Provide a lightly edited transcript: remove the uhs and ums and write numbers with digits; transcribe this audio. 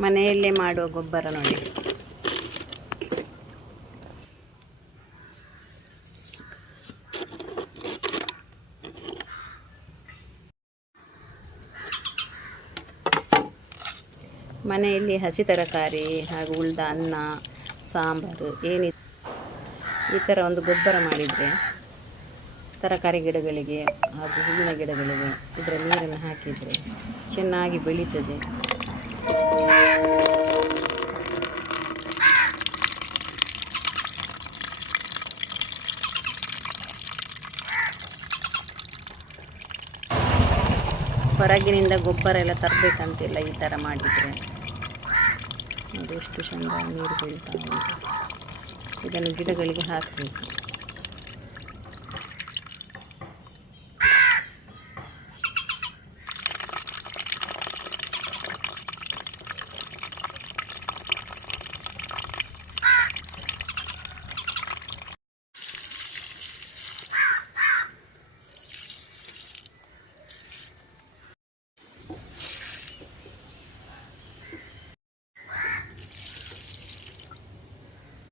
ಮನೆಯಲ್ಲೇ ಮಾಡುವ ಗೊಬ್ಬರ ನೋಡಿ. ಮನೆಯಲ್ಲಿ ಹಸಿ ತರಕಾರಿ ಹಾಗೂ ಉಳಿದ ಅನ್ನ ಸಾಂಬಾರು ಏನಿದೆ ಈ ಥರ ಒಂದು ಗೊಬ್ಬರ ಮಾಡಿದರೆ ತರಕಾರಿ ಗಿಡಗಳಿಗೆ ಹಾಗೂ ಹೂವಿನ ಗಿಡಗಳಿಗೆ ಇದರ ನೀರನ್ನು ಹಾಕಿದರೆ ಚೆನ್ನಾಗಿ ಬೆಳೀತದೆ. ಹೊರಗಿನಿಂದ ಗೊಬ್ಬರ ಎಲ್ಲ ತರಬೇಕಂತಿಲ್ಲ, ಈ ಥರ ಮಾಡಿದರೆ ನೋಡಿ ಎಷ್ಟು ಚೆಂದ ನೀರು ಬೀಳ್ತಾ ಉಂಟು. ಇದನ್ನು ಗಿಡಗಳಿಗೆ ಹಾಕಬೇಕು.